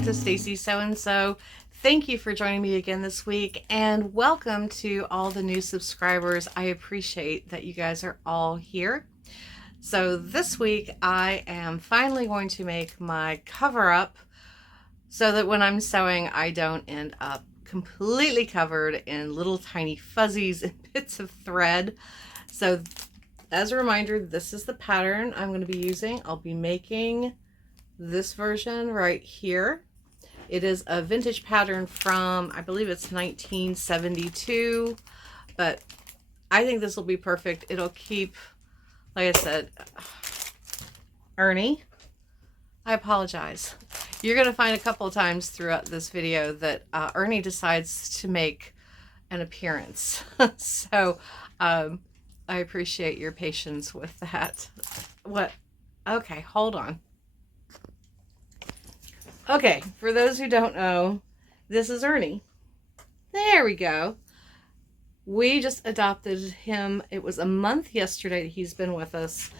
back to Stacy So-and-so. Thank you for joining me again this week, and welcome to all the new subscribers. I appreciate that you guys are all here. So this week I am finally going to make my cover up so that when I'm sewing I don't end up completely covered in little tiny fuzzies and bits of thread. So as a reminder, this is the pattern I'm going to be using. I'll be making this version right here. It is a vintage pattern from, I believe it's 1972, but I think this will be perfect. It'll keep, like I said, Ernie, I apologize. You're going to find a couple of times throughout this video that Ernie decides to make an appearance. So I appreciate your patience with that. What? Okay, hold on. Okay, for those who don't know, this is Ernie. There we go. We just adopted him. It was a month yesterday that he's been with us.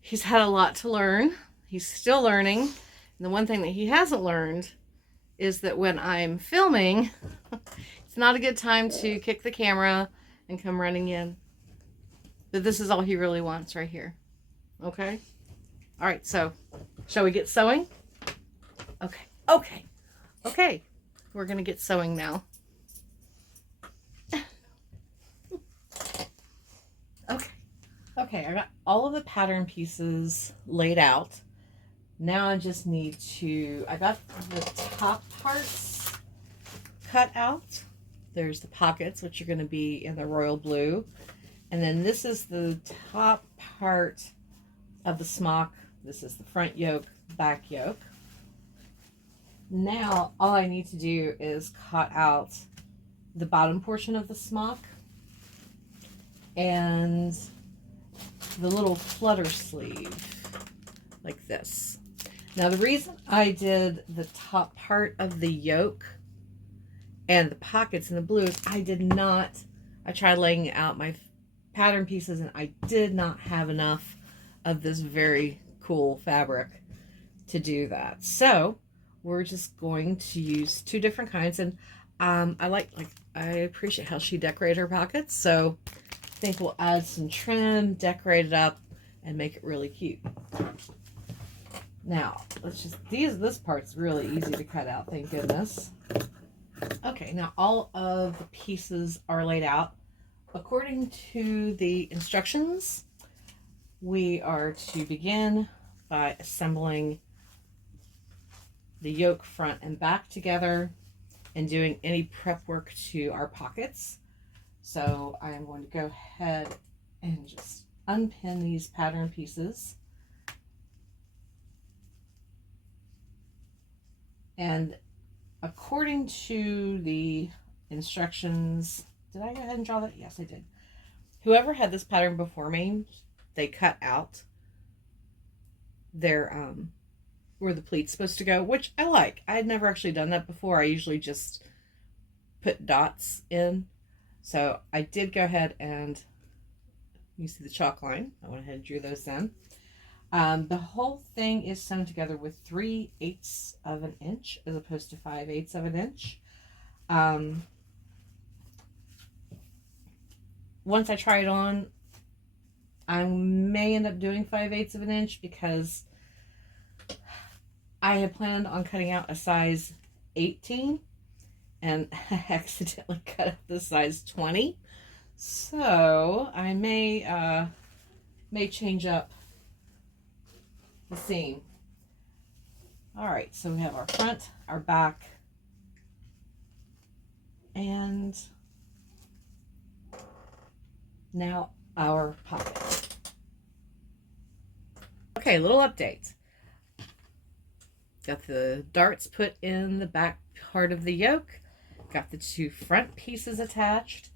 He's had a lot to learn. He's still learning. And the one thing that he hasn't learned is that when I'm filming, it's not a good time to kick the camera and come running in. But this is all he really wants right here. Okay? All right, so shall we get sewing? Okay. We're going to get sewing now. Okay, I got all of the pattern pieces laid out. Now I just need to, I got the top parts cut out. There's the pockets, which are going to be in the royal blue. And then this is the top part of the smock. This is the front yoke, back yoke. Now all I need to do is cut out the bottom portion of the smock and the little flutter sleeve like this. Now the reason I did the top part of the yoke and the pockets in the blue is I tried laying out my pattern pieces and I did not have enough of this very cool fabric to do that. So we're just going to use two different kinds, and I appreciate how she decorated her pockets, so I think we'll add some trim, decorate it up, and make it really cute. Now, this part's really easy to cut out, thank goodness. Okay, now all of the pieces are laid out. According to the instructions, we are to begin by assembling the yoke front and back together and doing any prep work to our pockets. So I'm going to go ahead and just unpin these pattern pieces. And according to the instructions, did I go ahead and draw that? Yes, I did. Whoever had this pattern before me, they cut out their where the pleat's supposed to go, which I like. I had never actually done that before. I usually just put dots in. So I did go ahead and, you see the chalk line. I went ahead and drew those in. The whole thing is sewn together with 3/8 of an inch as opposed to 5/8 of an inch. Once I try it on, I may end up doing 5/8 of an inch because I had planned on cutting out a size 18 and I accidentally cut out the size 20. So I may change up the seam. All right, so we have our front, our back, and now our pocket. Okay, little update. Got the darts put in the back part of the yoke. Got the two front pieces attached.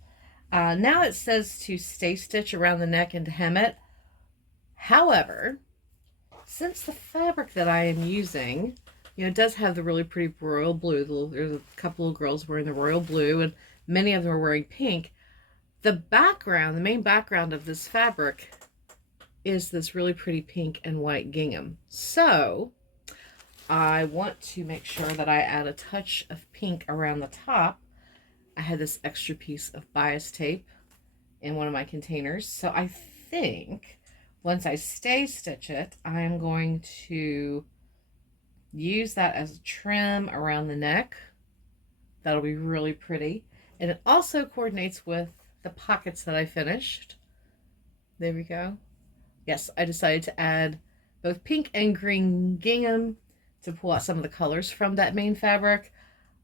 Now it says to stay stitch around the neck and to hem it. However, since the fabric that I am using, it does have the really pretty royal blue. There's a couple of girls wearing the royal blue, and many of them are wearing pink. The background, the main background of this fabric is this really pretty pink and white gingham. So I want to make sure that I add a touch of pink around the top. I had this extra piece of bias tape in one of my containers. So I think once I stay stitch it, I'm going to use that as a trim around the neck. That'll be really pretty. And it also coordinates with the pockets that I finished. There we go. Yes, I decided to add both pink and green gingham to pull out some of the colors from that main fabric.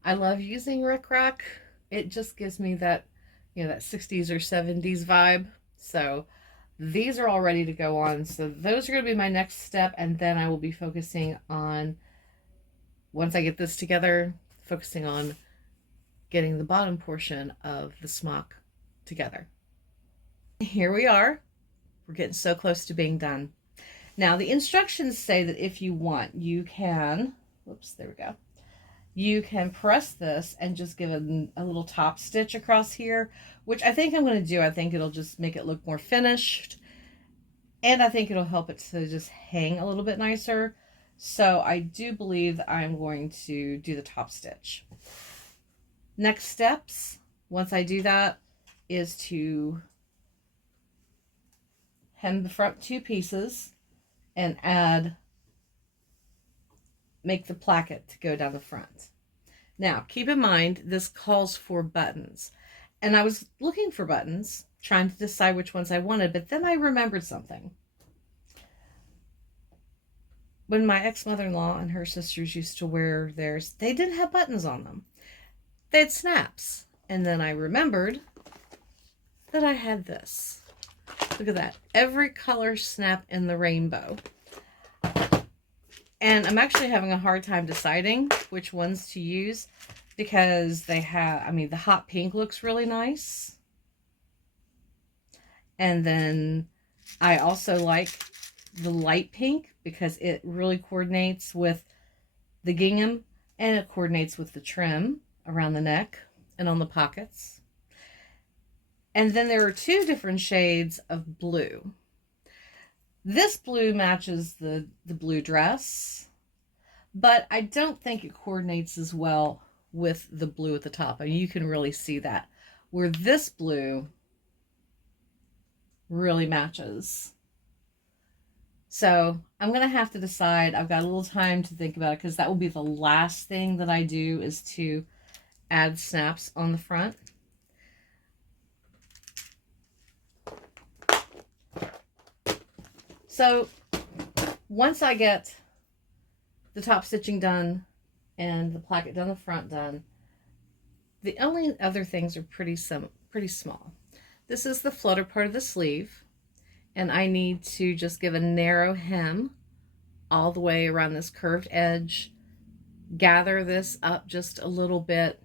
I love using rickrack. It just gives me that, that 60s or 70s vibe. So these are all ready to go on. So those are going to be my next step. And then I will be focusing on, once I get this together, focusing on getting the bottom portion of the smock together. Here we are. We're getting so close to being done. Now the instructions say that if you want, you can, whoops, there we go. You can press this and just give it a little top stitch across here, which I think I'm going to do. I think it'll just make it look more finished. And I think it'll help it to just hang a little bit nicer. So I do believe that I'm going to do the top stitch. Next steps, once I do that, is to hem the front two pieces and make the placket to go down the front. Now, keep in mind, this calls for buttons. And I was looking for buttons, trying to decide which ones I wanted, but then I remembered something. When my ex-mother-in-law and her sisters used to wear theirs, they didn't have buttons on them. They had snaps. And then I remembered that I had this. Look at that. Every color snap in the rainbow. And I'm actually having a hard time deciding which ones to use because they have, the hot pink looks really nice. And then I also like the light pink because it really coordinates with the gingham and it coordinates with the trim around the neck and on the pockets. And then there are two different shades of blue. This blue matches the blue dress, but I don't think it coordinates as well with the blue at the top. You can really see that. Where this blue really matches. So I'm going to have to decide. I've got a little time to think about it because that will be the last thing that I do is to add snaps on the front. So once I get the top stitching done and the placket down the front done, the only other things are pretty small. This is the flutter part of the sleeve, and I need to just give a narrow hem all the way around this curved edge, gather this up just a little bit,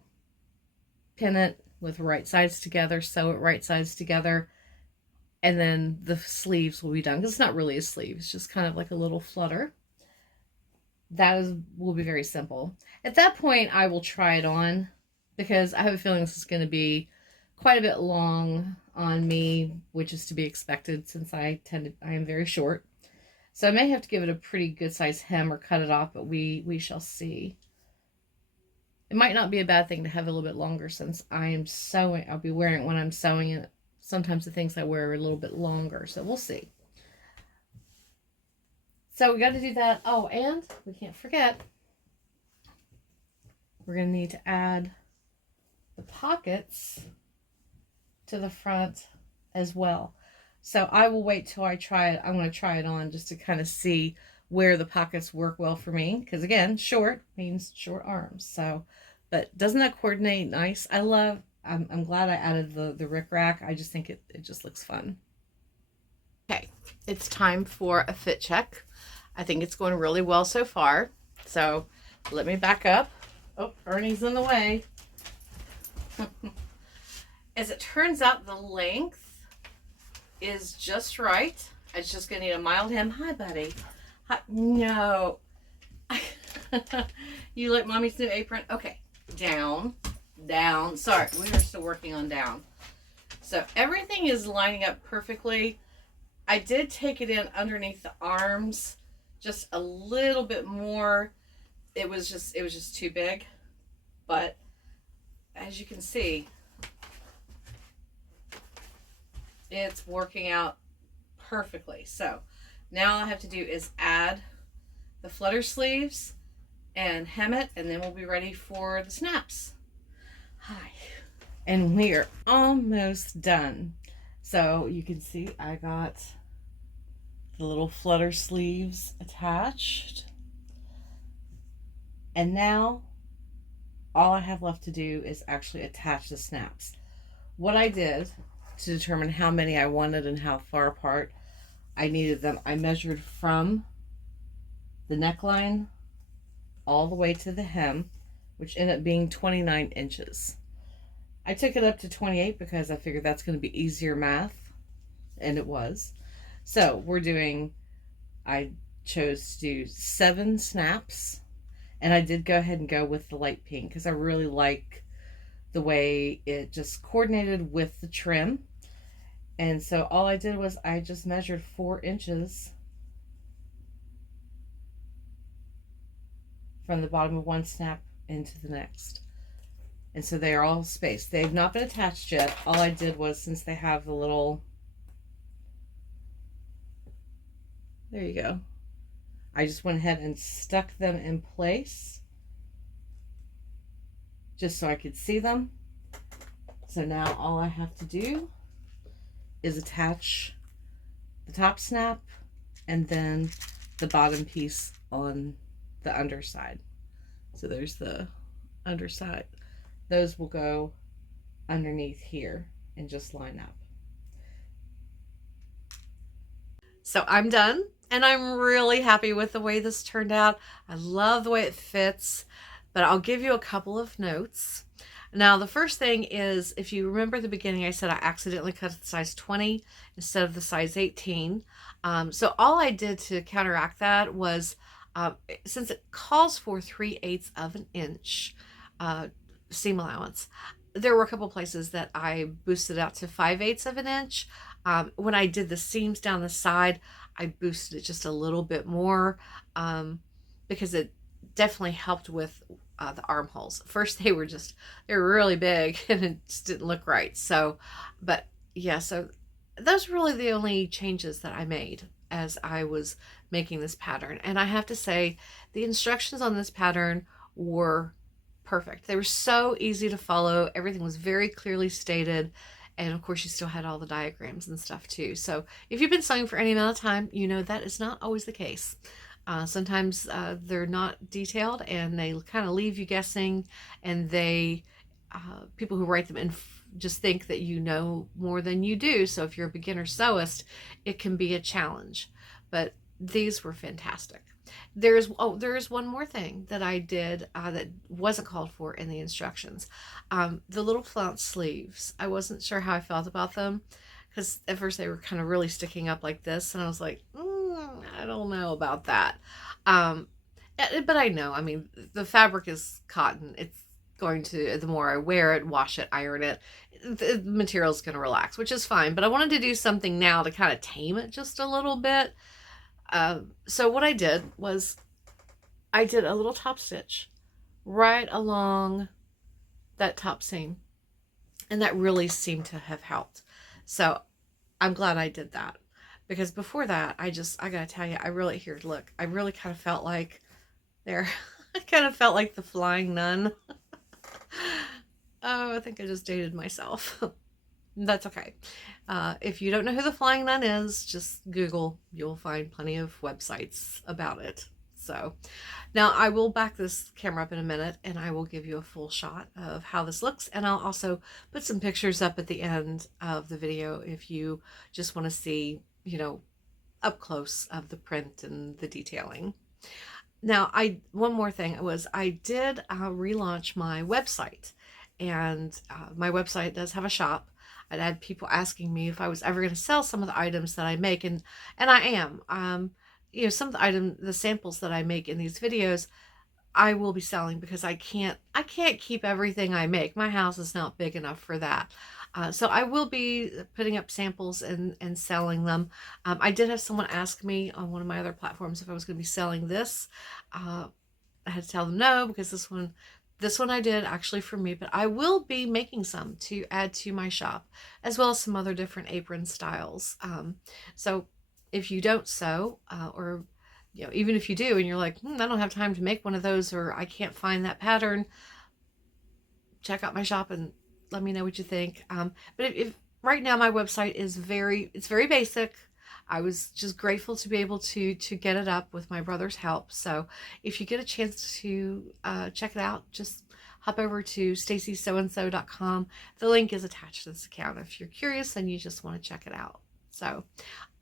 pin it with right sides together, sew it right sides together, and then the sleeves will be done. Because it's not really a sleeve. It's just kind of like a little flutter. Will be very simple. At that point, I will try it on because I have a feeling this is going to be quite a bit long on me, which is to be expected since I am very short. So I may have to give it a pretty good size hem or cut it off, but we shall see. It might not be a bad thing to have a little bit longer since I am sewing. I'll be wearing it when I'm sewing it. Sometimes the things I wear are a little bit longer, so we'll see. So we got to do that. Oh, and we can't forget, we're going to need to add the pockets to the front as well. So I will wait till I try it. I'm going to try it on just to kind of see where the pockets work well for me. Because again, short means short arms. So, but doesn't that coordinate nice? I'm glad I added the rickrack. I just think it just looks fun. Okay, it's time for a fit check. I think it's going really well so far. So let me back up. Oh, Ernie's in the way. As it turns out, the length is just right. It's just going to need a mild hem. Hi, buddy. Hi. No. You like Mommy's new apron? Okay. Down. Down. Sorry, we are still working on down. So everything is lining up perfectly. I did take it in underneath the arms just a little bit more it was just too big. But as you can see, it's working out perfectly. So now all I have to do is add the flutter sleeves and hem it, and then we'll be ready for the snaps. Hi. And we are almost done. So you can see I got the little flutter sleeves attached. And now all I have left to do is actually attach the snaps. What I did to determine how many I wanted and how far apart I needed them, I measured from the neckline all the way to the hem, which ended up being 29 inches. I took it up to 28 because I figured that's going to be easier math, and it was. So I chose to do 7 snaps, and I did go ahead and go with the light pink because I really like the way it just coordinated with the trim. And so all I did was I just measured 4 inches from the bottom of one snap into the next. And so they are all spaced. They've not been attached yet. All I did was, since they have the little, there you go, I just went ahead and stuck them in place just so I could see them. So now all I have to do is attach the top snap and then the bottom piece on the underside. So there's the underside. Those will go underneath here and just line up. So I'm done, and I'm really happy with the way this turned out. I love the way it fits, but I'll give you a couple of notes. Now, the first thing is, if you remember at the beginning, I said I accidentally cut the size 20 instead of the size 18. So all I did to counteract that was, since it calls for 3/8 of an inch seam allowance, there were a couple places that I boosted out to 5/8 of an inch. When I did the seams down the side, I boosted it just a little bit more because it definitely helped with the armholes. First, they were really big and it just didn't look right. So, but yeah, so those were really the only changes that I made as I was making this pattern. And I have to say, the instructions on this pattern were perfect. They were so easy to follow. Everything was very clearly stated. And of course, you still had all the diagrams and stuff too. So if you've been sewing for any amount of time, you know that is not always the case. Sometimes they're not detailed and they kind of leave you guessing, and people who write them in just think that you know more than you do. So if you're a beginner sewist, it can be a challenge. But these were fantastic. There is one more thing that I did that wasn't called for in the instructions. The little flounce sleeves. I wasn't sure how I felt about them because at first they were kind of really sticking up like this, and I was like, I don't know about that. But I know, I mean, the fabric is cotton. It's going to, the more I wear it, wash it, iron it, the material's going to relax, which is fine. But I wanted to do something now to kind of tame it just a little bit. So what I did was I did a little top stitch right along that top seam, and that really seemed to have helped. So I'm glad I did that, because before that, I gotta tell you, I really kind of felt like I kind of felt like the flying nun. Oh, I think I just dated myself. That's okay. If you don't know who the flying nun is, just Google. You'll find plenty of websites about it. So now I will back this camera up in a minute and I will give you a full shot of how this looks. And I'll also put some pictures up at the end of the video if you just want to see, up close of the print and the detailing. Now, one more thing was I did relaunch my website, and my website does have a shop. I'd had people asking me if I was ever going to sell some of the items that I make, and I am. Some of the samples that I make in these videos, I will be selling because I can't keep everything I make. My house is not big enough for that. So I will be putting up samples and selling them. I did have someone ask me on one of my other platforms if I was going to be selling this. I had to tell them no, because this one I did actually for me, but I will be making some to add to my shop, as well as some other different apron styles. So if you don't sew, or even if you do and you're like, I don't have time to make one of those, or I can't find that pattern, check out my shop and let me know what you think. But if right now my website is it's very basic. I was just grateful to be able to get it up with my brother's help. So if you get a chance to check it out, just hop over to stacysoandso.com. The link is attached to this account if you're curious and you just want to check it out. So,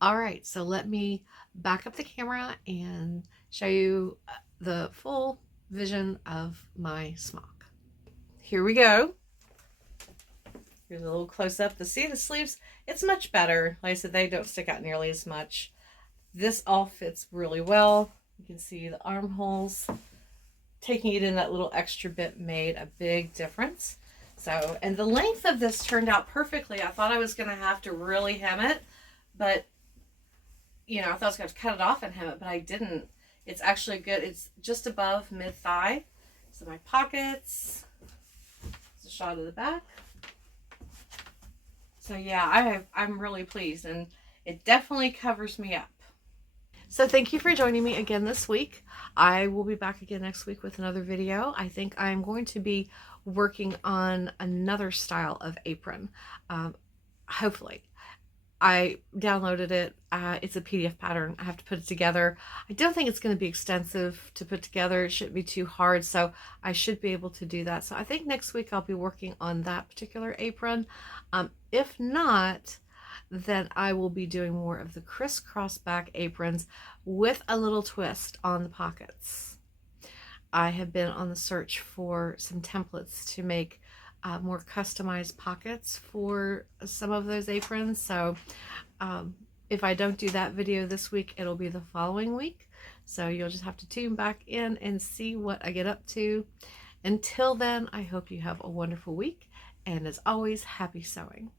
all right, so let me back up the camera and show you the full vision of my smock. Here we go. Here's a little close up to see the sleeves. It's much better. Like I said, they don't stick out nearly as much. This all fits really well. You can see the armholes. Taking it in that little extra bit made a big difference. So, and the length of this turned out perfectly. I thought I was going to have to really hem it, but I thought I was going to cut it off and hem it, but I didn't. It's actually good. It's just above mid-thigh. So my pockets. It's a shot of the back. So yeah, I'm really pleased, and it definitely covers me up. So thank you for joining me again this week. I will be back again next week with another video. I think I'm going to be working on another style of apron. Hopefully. I downloaded it. It's a PDF pattern. I have to put it together. I don't think it's going to be extensive to put together. It shouldn't be too hard, so I should be able to do that. So I think next week I'll be working on that particular apron. If not, then I will be doing more of the crisscross back aprons with a little twist on the pockets. I have been on the search for some templates to make more customized pockets for some of those aprons. So if I don't do that video this week, it'll be the following week. So you'll just have to tune back in and see what I get up to. Until then, I hope you have a wonderful week. And as always, happy sewing.